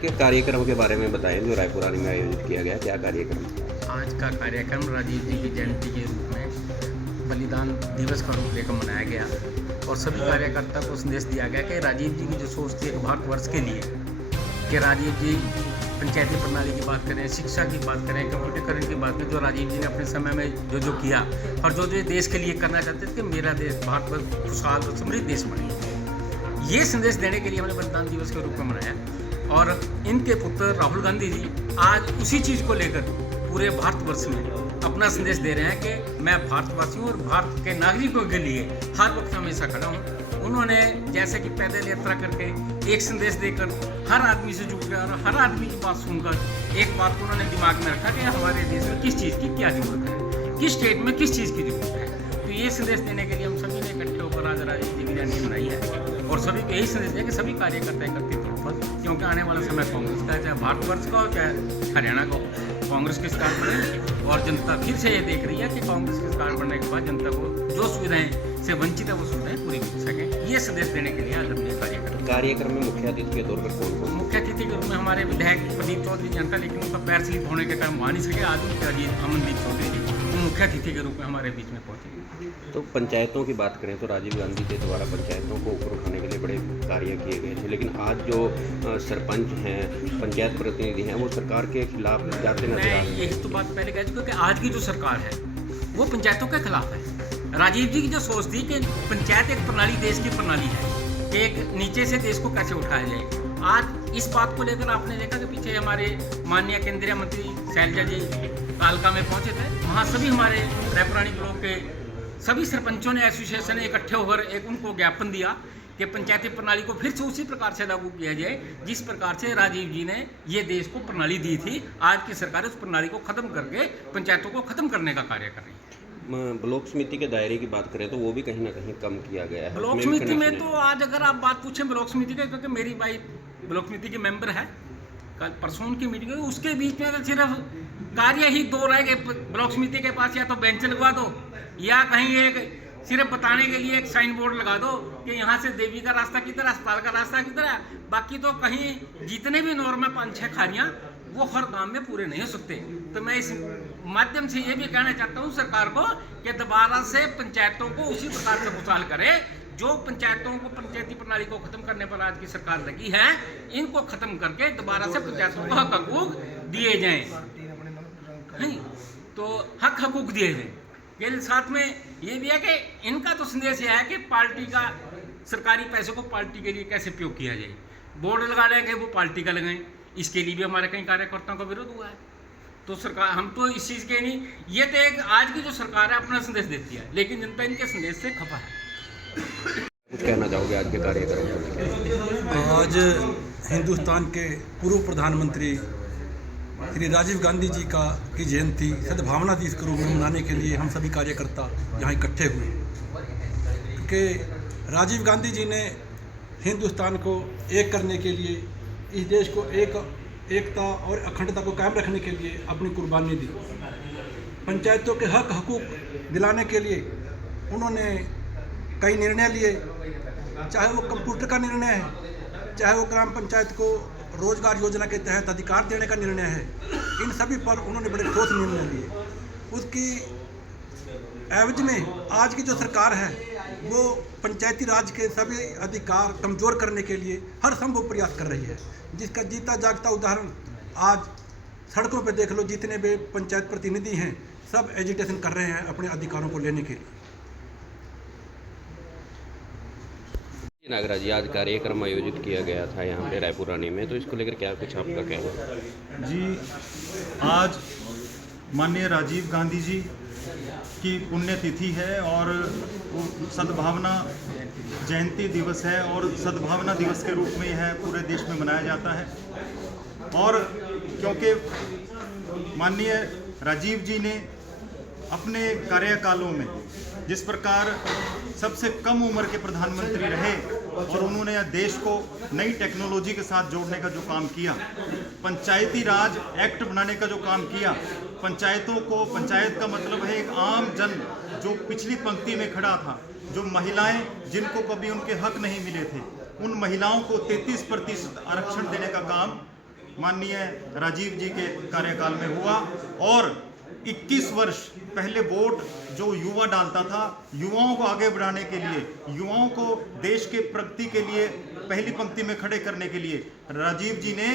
के कार्यक्रम के बारे में बताएं जो रायपुरानी में आयोजित किया गया, क्या कार्यक्रम? आज का कार्यक्रम राजीव जी की जयंती के रूप में बलिदान दिवस का रूप लेकर मनाया गया और सभी कार्यकर्ता को संदेश दिया गया कि राजीव जी की जो सोच थी एक भारतवर्ष के लिए, कि राजीव जी पंचायती प्रणाली की बात करें, शिक्षा की बात करें, कंप्यूटरीकरण की बात करें, जो राजीव जी ने अपने समय में जो किया और जो देश के लिए करना चाहते थे कि मेरा देश भारतवर्ष खुशहाल और समृद्ध देश बने, ये संदेश देने के लिए हमने बलिदान दिवस के रूप में मनाया। और इनके पुत्र राहुल गांधी जी आज उसी चीज़ को लेकर पूरे भारतवर्ष में अपना संदेश दे रहे हैं कि मैं भारतवासी हूँ और भारत के नागरिकों के लिए हर वक्त हमेशा खड़ा हूँ। उन्होंने जैसे कि पैदल यात्रा करके एक संदेश देकर हर आदमी से जुड़ गया और हर आदमी की बात सुनकर एक बात को उन्होंने दिमाग में रखा कि हमारे देश में किस चीज़ की क्या जरूरत है, किस स्टेट में किस चीज़ की जरूरत है। तो ये संदेश देने के लिए हम सभी ने इकट्ठे होकर आज राजीव जी की जयंती मनाई है और सभी को यही संदेश है कि सभी कार्यकर्ता एकत्रित होकर, क्योंकि आने वाला समय कांग्रेस का है, चाहे भारतवर्ष का हो चाहे हरियाणा का हो, कांग्रेस की सरकार बने और जनता फिर से ये देख रही है कि कांग्रेस की सरकार बनने के बाद जनता को जो सुविधाएं से वंचित है वो सुविधाएं पूरी मिल सकें, ये संदेश देने के लिए आज हमने कार्यक्रम में मुख्य अतिथि के तौर पर कौन? मुख्य अतिथि के रूप में हमारे विधायक प्रदीप चौधरी जनता, लेकिन उनका पैर स्लिप होने के कारण वहाँ नहीं सके। आज उनके अमनदीप चौधरी जी वो मुख्य अतिथि के रूप में हमारे बीच में पहुँचे। तो पंचायतों की बात करें तो राजीव गांधी के द्वारा पंचायतों को ऊपर उठाने के लिए बड़े कार्य किए गए थे, लेकिन आज जो सरपंच हैं, पंचायत प्रतिनिधि हैं, वो सरकार के खिलाफ जाते नजर आ रहे हैं। यही तो बात पहले कह चुका कि आज की जो सरकार है वो पंचायतों के खिलाफ है। राजीव जी की जो सोच थी कि पंचायत एक प्रणाली, देश की प्रणाली है, कि एक नीचे से देश को कैसे उठाया जाए। आज इस बात को लेकर आपने देखा कि पीछे हमारे माननीय केंद्रीय मंत्री शैलजा जी कालका में पहुंचे थे, वहाँ सभी हमारे रायपुरानी ब्लॉक के सभी सरपंचों ने, एसोसिएशन ने इकट्ठे होकर एक उनको ज्ञापन दिया कि पंचायती प्रणाली को फिर से उसी प्रकार से लागू किया जाए जिस प्रकार से राजीव जी ने ये देश को प्रणाली दी थी। आज की सरकार उस प्रणाली को खत्म करके पंचायतों को खत्म करने का कार्य कर रही है। ब्लॉक समिति के दायरे की बात करें तो वो भी कहीं ना कहीं कम किया गया है। ब्लॉक समिति में तो आज अगर आप बात पूछें ब्लॉक समिति का, क्योंकि मेरी वाइफ ब्लॉक समिति की मेंबर है, कल परसों उनकी मीटिंग हुई, उसके बीच में तो सिर्फ कार्य ही दो रह गए ब्लॉक समिति के पास, या तो बेंच लगवा दो या कहीं एक सिर्फ बताने के लिए एक साइन बोर्ड लगा दो कि यहाँ से देवी का रास्ता किधर है, अस्पताल का रास्ता किधर है। बाकी तो कहीं जितने भी नॉर्म है 5-6 खारियाँ वो हर गांव में पूरे नहीं हो सकते। तो मैं इस माध्यम से ये भी कहना चाहता हूँ सरकार को कि दोबारा से पंचायतों को उसी प्रकार से खुशहाल करे जो पंचायतों को, पंचायती प्रणाली को खत्म करने पर आज की सरकार लगी है, इनको खत्म करके दोबारा से पंचायतों को हक हकूक दिए जाएं। नहीं तो हक हकूक दिए जाएं। के साथ में ये भी है कि इनका तो संदेश यह है कि पार्टी का सरकारी पैसे को पार्टी के लिए कैसे उपयोग किया जाए। बोर्ड लगा लेंगे वो पार्टी का लगाएं, इसके लिए भी हमारे कई कार्यकर्ताओं का विरोध हुआ है। तो सरकार, हम तो इस चीज़ के नहीं, ये तो एक आज की जो सरकार है अपना संदेश देती है, लेकिन जनता इनके संदेश से खफा है। कुछ कहना चाहोगे आज के कार्यक्रम को? आज हिंदुस्तान के पूर्व प्रधानमंत्री श्री राजीव गांधी जी की जयंती सद्भावना दिवस के रूप में मनाने के लिए हम सभी कार्यकर्ता यहाँ इकट्ठे हुए, क्योंकि राजीव गांधी जी ने हिंदुस्तान को एक करने के लिए, इस देश को एकता और अखंडता को कायम रखने के लिए अपनी कुर्बानी दी। पंचायतों के हक हकूक दिलाने के लिए उन्होंने कई निर्णय लिए, चाहे वो कंप्यूटर का निर्णय है, चाहे वो ग्राम पंचायत को रोजगार योजना के तहत अधिकार देने का निर्णय है, इन सभी पर उन्होंने बड़े ठोस निर्णय लिए। उसकी एवज में आज की जो सरकार है वो पंचायती राज के सभी अधिकार कमज़ोर करने के लिए हर संभव प्रयास कर रही है, जिसका जीता जागता उदाहरण आज सड़कों पर देख लो। जितने भी पंचायत प्रतिनिधि हैं सब एजिटेशन कर रहे हैं अपने अधिकारों को लेने के लिए। नागराज जी, आज कार्यक्रम आयोजित किया गया था यहाँ पे रायपुरानी में, तो इसको लेकर क्या कुछ आपका कहना है? जी, आज माननीय राजीव गांधी जी की पुण्यतिथि है और सद्भावना जयंती दिवस है और सद्भावना दिवस के रूप में यह पूरे देश में मनाया जाता है। और क्योंकि माननीय राजीव जी ने अपने कार्यकालों में जिस प्रकार सबसे कम उम्र के प्रधानमंत्री रहे और उन्होंने देश को नई टेक्नोलॉजी के साथ जोड़ने का जो काम किया, पंचायती राज एक्ट बनाने का जो काम किया, पंचायतों को, पंचायत का मतलब है एक आम जन जो पिछली पंक्ति में खड़ा था, जो महिलाएं जिनको कभी उनके हक नहीं मिले थे, उन महिलाओं को 33% आरक्षण देने का काम माननीय राजीव जी के कार्यकाल में हुआ। और 21 वर्ष पहले वोट जो युवा डालता था, युवाओं को आगे बढ़ाने के लिए, युवाओं को देश के प्रगति के लिए पहली पंक्ति में खड़े करने के लिए राजीव जी ने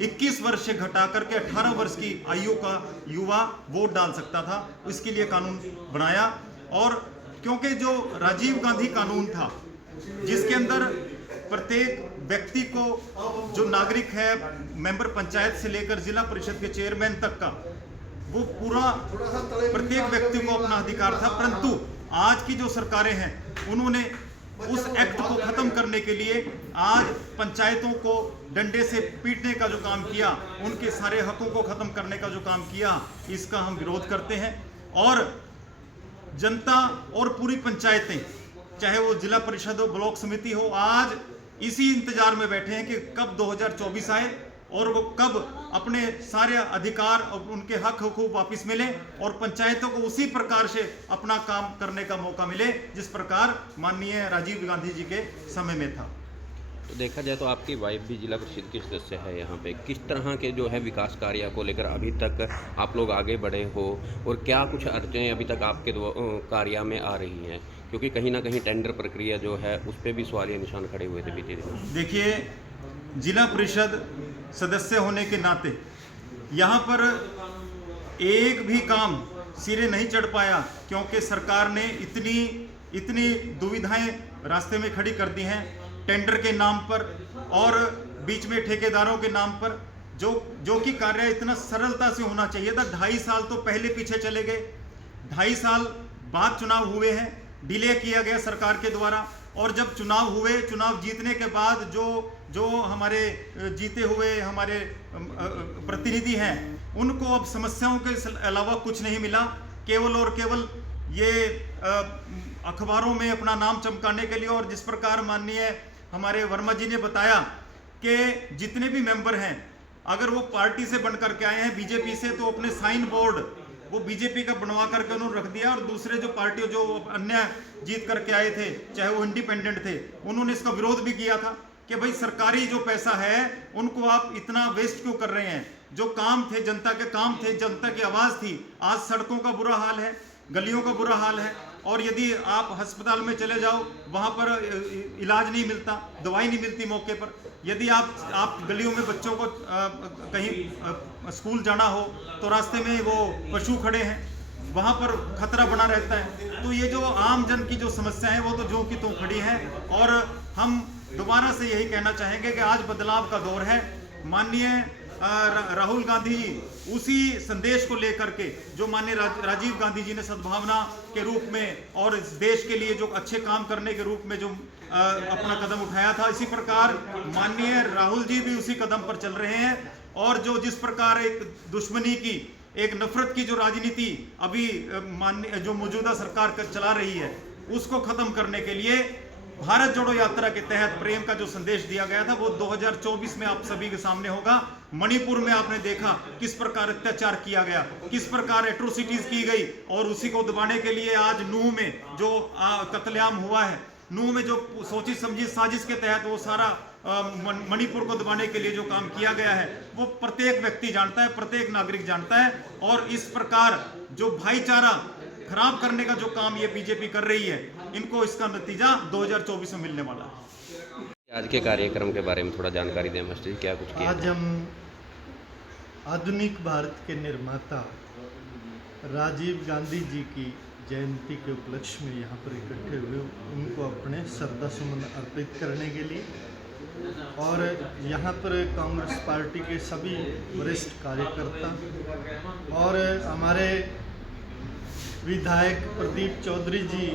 21 वर्ष से घटा करके 18 वर्ष की आयु का युवा वोट डाल सकता था, इसके लिए कानून बनाया। और क्योंकि जो राजीव गांधी कानून था जिसके अंदर प्रत्येक व्यक्ति को, जो नागरिक है, मेंबर पंचायत से लेकर जिला परिषद के चेयरमैन तक का, वो पूरा प्रत्येक व्यक्ति को अपना अधिकार था। परंतु आज की जो सरकारें हैं उन्होंने उस एक्ट को खत्म करने के लिए आज पंचायतों को डंडे से पीटने का जो काम किया, उनके सारे हकों को खत्म करने का जो काम किया, इसका हम विरोध करते हैं। और जनता और पूरी पंचायतें, चाहे वो जिला परिषद हो, ब्लॉक समिति हो, आज इसी इंतजार में बैठे हैं कि कब 2024 आए और वो कब अपने सारे अधिकार और उनके हक हुकूक वापस मिले और पंचायतों को उसी प्रकार से अपना काम करने का मौका मिले जिस प्रकार माननीय राजीव गांधी जी के समय में था। तो देखा जाए तो आपकी वाइफ भी जिला परिषद की सदस्य है यहाँ पे, किस तरह के जो है विकास कार्य को लेकर अभी तक आप लोग आगे बढ़े हो और क्या कुछ अड़चनें अभी तक आपके कार्य में आ रही हैं, क्योंकि कहीं ना कहीं टेंडर प्रक्रिया जो है उस पर भी सवालिया निशान खड़े हुए थे बीते दिनों। देखिए, जिला परिषद सदस्य होने के नाते यहाँ पर एक भी काम सिरे नहीं चढ़ पाया, क्योंकि सरकार ने इतनी दुविधाएं रास्ते में खड़ी कर दी हैं टेंडर के नाम पर और बीच में ठेकेदारों के नाम पर, जो कि कार्य इतना सरलता से होना चाहिए था। 2.5 साल तो पहले पीछे चले गए, 2.5 साल बाद चुनाव हुए हैं, डिले किया गया सरकार के द्वारा। और जब चुनाव हुए, चुनाव जीतने के बाद जो हमारे जीते हुए हमारे प्रतिनिधि हैं, उनको अब समस्याओं के अलावा कुछ नहीं मिला, केवल और केवल ये अखबारों में अपना नाम चमकाने के लिए। और जिस प्रकार माननीय हमारे वर्मा जी ने बताया कि जितने भी मेंबर हैं, अगर वो पार्टी से बन करके आए हैं बीजेपी से, तो अपने साइन बोर्ड वो बीजेपी का बनवा करके उन्होंने रख दिया। और दूसरे जो पार्टी जो अन्य जीत करके आए थे, चाहे वो इंडिपेंडेंट थे, उन्होंने इसका विरोध भी किया था कि भाई सरकारी जो पैसा है उनको आप इतना वेस्ट क्यों कर रहे हैं। जो काम थे, जनता के काम थे, जनता की आवाज़ थी, आज सड़कों का बुरा हाल है, गलियों का बुरा हाल है। और यदि आप अस्पताल में चले जाओ, वहाँ पर इलाज नहीं मिलता, दवाई नहीं मिलती मौके पर। यदि आप गलियों में बच्चों को कहीं स्कूल जाना हो तो रास्ते में वो पशु खड़े हैं, वहाँ पर खतरा बना रहता है। तो ये जो आम जन की जो समस्या है वो तो जो की तो खड़ी है। और हम दोबारा से यही कहना चाहेंगे कि आज बदलाव का दौर है। माननीय राहुल गांधी जी उसी संदेश को लेकर के जो माननीय राजीव गांधी जी ने सद्भावना के रूप में और इस देश के लिए जो अच्छे काम करने के रूप में जो अपना कदम उठाया था, इसी प्रकार माननीय राहुल जी भी उसी कदम पर चल रहे हैं। और जिस प्रकार एक दुश्मनी की, एक नफरत की जो राजनीति अभी माननीय जो मौजूदा सरकार चला रही है, उसको खत्म करने के लिए भारत जोड़ो यात्रा के तहत प्रेम का जो संदेश दिया गया था वो 2024 में आप सभी के सामने होगा। मणिपुर में आपने देखा किस प्रकार अत्याचार किया गया, किस प्रकार एट्रोसिटीज की गई, और उसी को दबाने के लिए आज नूह में जो कत्लेआम हुआ है, नूह में जो सोची समझी साजिश के तहत वो सारा मणिपुर को दबाने के लिए जो काम किया गया है, वो प्रत्येक व्यक्ति जानता है, प्रत्येक नागरिक जानता है। और इस प्रकार जो भाईचारा खराब करने का जो काम ये बीजेपी कर रही है, इनको इसका नतीजा 2024 में मिलने वाला है। आज के कार्यक्रम के बारे में थोड़ा जानकारी दें मास्टर जी, क्या कुछ किया? आज हम आधुनिक भारत के निर्माता राजीव गांधी जी की जयंती के उपलक्ष्य में यहाँ पर इकट्ठे हुए, उनको अपने श्रद्धा सुमन अर्पित करने के लिए। और यहाँ पर कांग्रेस पार्टी के सभी वरिष्ठ कार्यकर्ता और हमारे विधायक प्रदीप चौधरी जी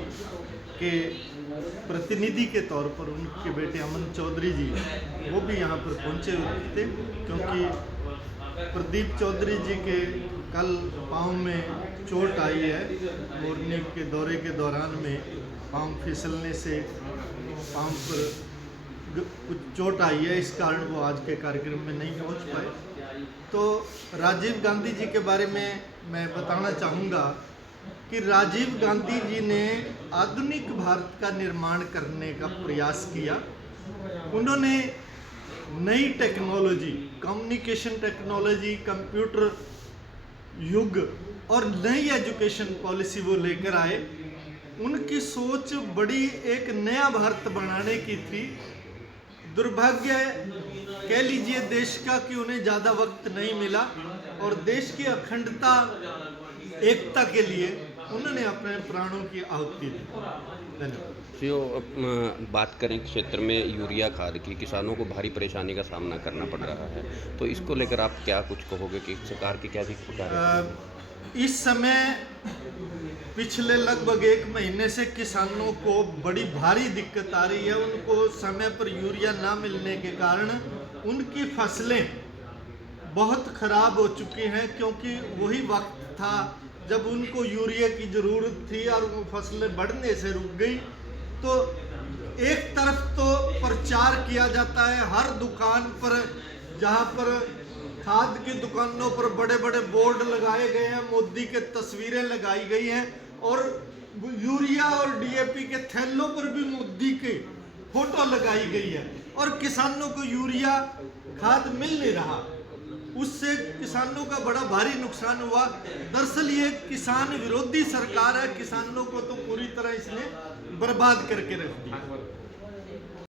के प्रतिनिधि के तौर पर उनके बेटे अमन चौधरी जी वो भी यहाँ पर पहुँचे हुए थे, क्योंकि प्रदीप चौधरी जी के कल पाँव में चोट आई है। मोरनी के दौरे के दौरान में पाँव फिसलने से पाँव पर कुछ चोट आई है, इस कारण वो आज के कार्यक्रम में नहीं पहुँच पाए। तो राजीव गांधी जी के बारे में मैं बताना चाहूँगा कि राजीव गांधी जी ने आधुनिक भारत का निर्माण करने का प्रयास किया। उन्होंने नई टेक्नोलॉजी, कम्युनिकेशन टेक्नोलॉजी, कंप्यूटर युग और नई एजुकेशन पॉलिसी वो लेकर आए। उनकी सोच बड़ी एक नया भारत बनाने की थी। दुर्भाग्य कह लीजिए देश का कि उन्हें ज़्यादा वक्त नहीं मिला और देश की अखंडता एकता के लिए उन्होंने अपने प्राणों की आहुति दी। धन्यवाद। जो बात करें क्षेत्र में यूरिया खाद की, किसानों को भारी परेशानी का सामना करना पड़ रहा है, तो इसको लेकर आप क्या कुछ कहोगे कि सरकार की क्या दिक्कत? इस समय पिछले लगभग 1 महीने से किसानों को बड़ी भारी दिक्कत आ रही है। उनको समय पर यूरिया ना मिलने के कारण उनकी फसलें बहुत खराब हो चुकी हैं, क्योंकि वही वक्त था जब उनको यूरिया की ज़रूरत थी और वो फसलें बढ़ने से रुक गई। तो एक तरफ तो प्रचार किया जाता है हर दुकान पर, जहाँ पर खाद की दुकानों पर बड़े बड़े बोर्ड लगाए गए हैं, मोदी के तस्वीरें लगाई गई हैं और यूरिया और डीएपी के थैलों पर भी मोदी की फोटो लगाई गई है और किसानों को यूरिया खाद मिल नहीं रहा। उससे किसानों का बड़ा भारी नुकसान हुआ। दरअसल ये किसान विरोधी सरकार है, किसानों को तो पूरी तरह इसने बर्बाद करके रख दिया।